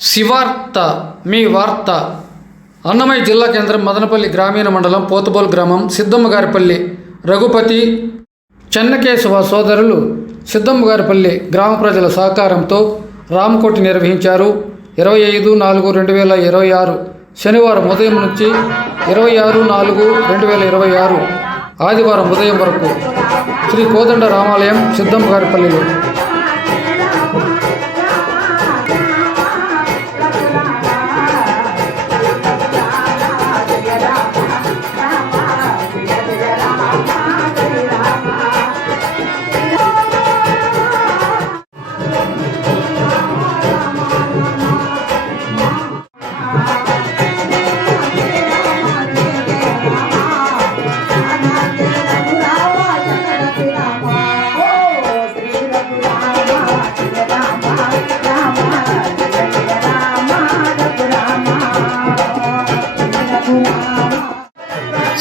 శివార్త మీ వార్త. అన్నమయ్య జిల్లా కేంద్రం మదనపల్లి గ్రామీణ మండలం పోతుబోలు గ్రామం సిద్ధమ్మగారిపల్లి రఘుపతి చెన్నకేశవ సోదరులు సిద్ధమ్మగారిపల్లి గ్రామ ప్రజల సహకారంతో రామకోటి నిర్వహించారు. 25/4/2026 శనివారం ఉదయం నుంచి 26/4/2026 ఆదివారం ఉదయం వరకు శ్రీ కోదండ రామాలయం సిద్ధమ్మగారిపల్లిలో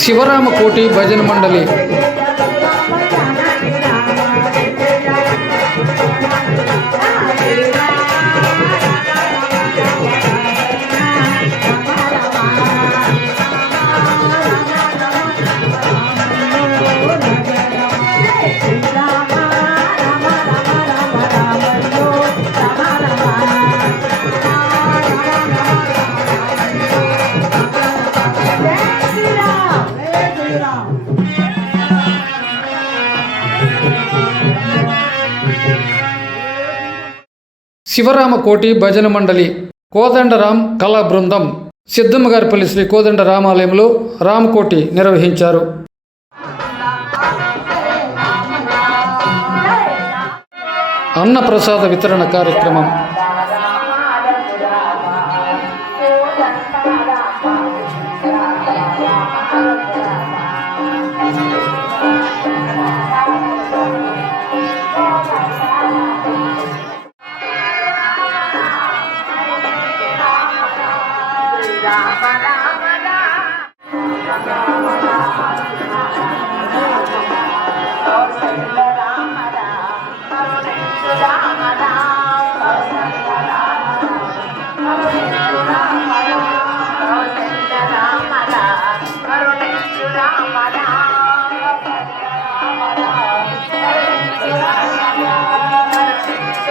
శివరామకోటి భజన మండలి శివరామకోటి భజన మండలి కోదండరాం కళా బృందం సిద్ధమ్మగారిపల్లి శ్రీ కోదండ రామాలయంలో రామకోటి నిర్వహించారు. అన్నప్రసాద వితరణ కార్యక్రమం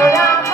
Ram